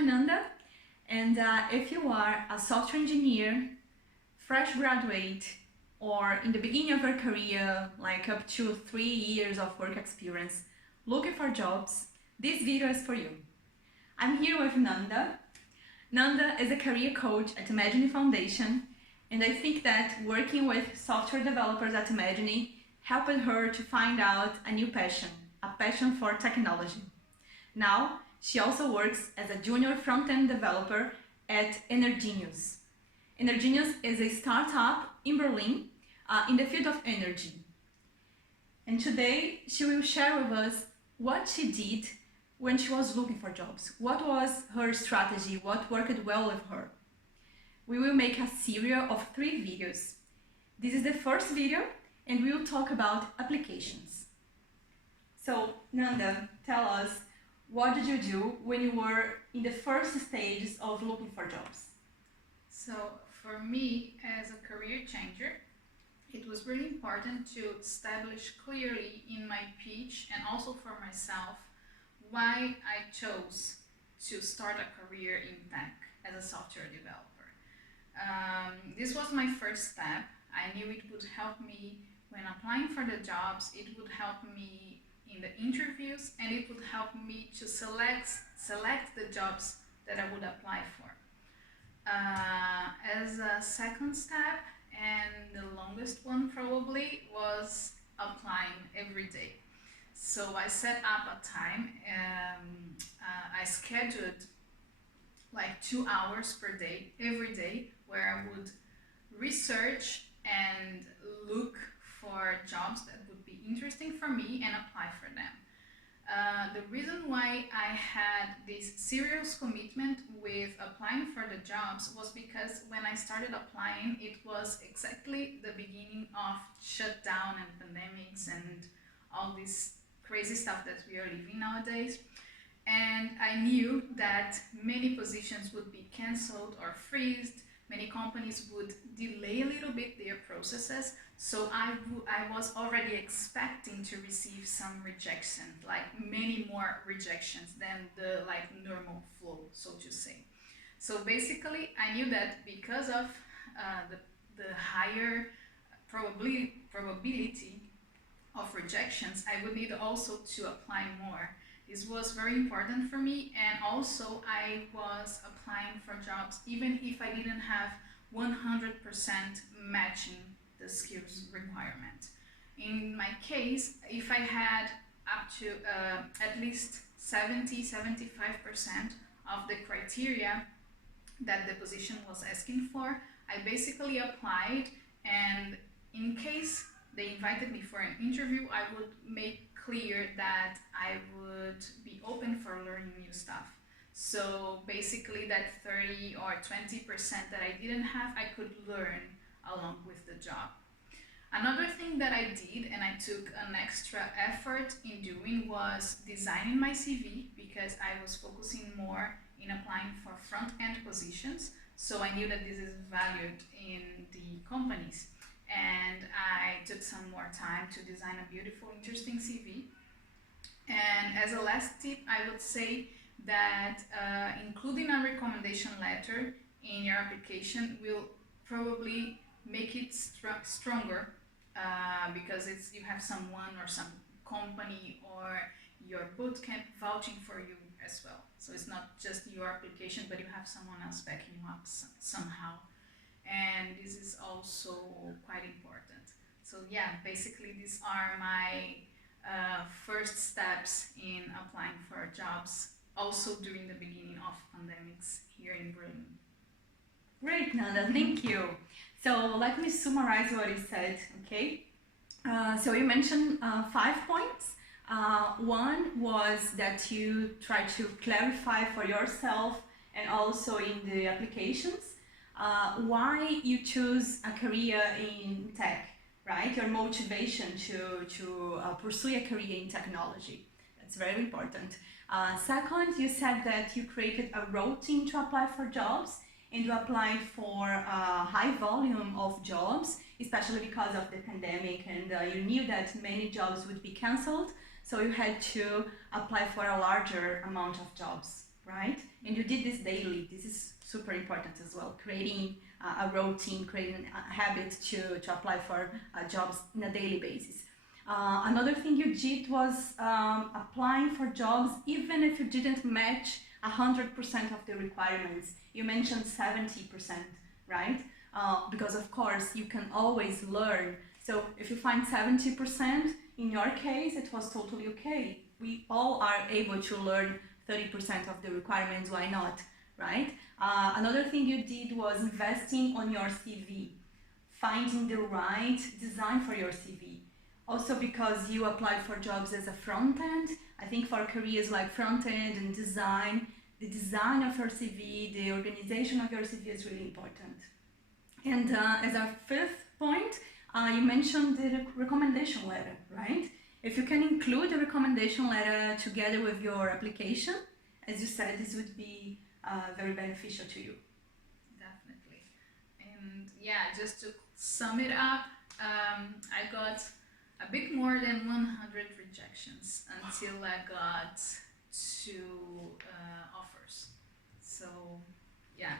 Nanda, and if you are a software engineer, fresh graduate, or in the beginning of your career, like up to 3 years of work experience, looking for jobs, this video is for you. I'm here with Nanda. Nanda is a career coach at Imagine Foundation, and I think that working with software developers at Imagine helped her to find out a new passion, a passion for technology. Now, she also works as a junior front-end developer at Energinius. Energinius is a startup in Berlin in the field of energy. And today, she will share with us what she did when she was looking for jobs. What was her strategy? What worked well with her? We will make a series of 3 videos. This is the first video, and we will talk about applications. So, Nanda, tell us, what did you do when you were in the first stages of looking for jobs? So for me, as a career changer, it was really important to establish clearly in my pitch and also for myself why I chose to start a career in tech as a software developer. This was my first step. I knew it would help me when applying for the jobs, it would help me in the interviews, and it would help me to select the jobs that I would apply for. As a second step, and the longest one probably, was applying every day. So I set up a time, I scheduled like 2 hours per day, every day, where I would research and look for jobs that would be interesting for me and apply for them. The reason why I had this serious commitment with applying for the jobs was because when I started applying, it was exactly the beginning of shutdown and pandemics and all this crazy stuff that we are living nowadays. And I knew that many positions would be cancelled or freezed. Many companies would delay a little bit their processes, so I was already expecting to receive some rejection, like many more rejections than the normal flow, so to say. So basically, I knew that because of the higher probability of rejections, I would need also to apply more. This was very important for me, and also I was applying for jobs even if I didn't have 100% matching the skills requirement. In my case, if I had up to at least 70-75% of the criteria that the position was asking for, I basically applied, and in case they invited me for an interview, I would make clear that I would be open for learning new stuff. So basically that 30 or 20% that I didn't have, I could learn along with the job. Another thing that I did, and I took an extra effort in doing, was designing my CV, because I was focusing more in applying for front-end positions. So I knew that this is valued in the companies. And I took some more time to design a beautiful, interesting CV. And as a last tip, I would say that including a recommendation letter in your application will probably make it stronger because you have someone or some company or your bootcamp vouching for you as well. So it's not just your application, but you have someone else backing you up somehow. And this is also quite important. So yeah, basically these are my first steps in applying for jobs, also during the beginning of pandemics here in Berlin. Great, Nanda, thank you. So let me summarize what you said, okay? So you mentioned 5 points. One was that you try to clarify for yourself and also in the applications why you choose a career in tech, right? Your motivation to pursue a career in technology. That's very important. Second, you said that you created a routine to apply for jobs, and you applied for a high volume of jobs, especially because of the pandemic, and you knew that many jobs would be cancelled, so you had to apply for a larger amount of jobs, right? And you did this daily. This is super important as well, creating a routine, creating a habit to apply for jobs on a daily basis. Another thing you did was applying for jobs even if you didn't match 100% of the requirements. You mentioned 70%, right? Because of course you can always learn. So if you find 70%, in your case it was totally okay. We all are able to learn 30% of the requirements, why not, right? Another thing you did was investing on your CV, finding the right design for your CV. Also because you applied for jobs as a front-end, I think for careers like front-end and design, the design of your CV, the organization of your CV is really important. And as our fifth point, you mentioned the recommendation letter, right? If you can include the recommendation letter together with your application, as you said, this would be very beneficial to you. Definitely. And yeah, just to sum it up, I got a bit more than 100 rejections until I got 2 offers. So yeah,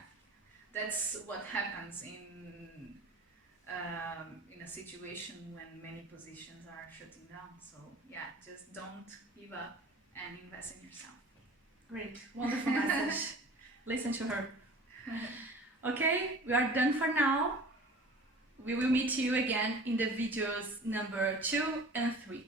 that's what happens in a situation when many positions are shutting down. So yeah, just don't give up and invest in yourself. Great, wonderful message. Listen to her. Okay, we are done for now. We will meet you again in the videos number 2 and 3.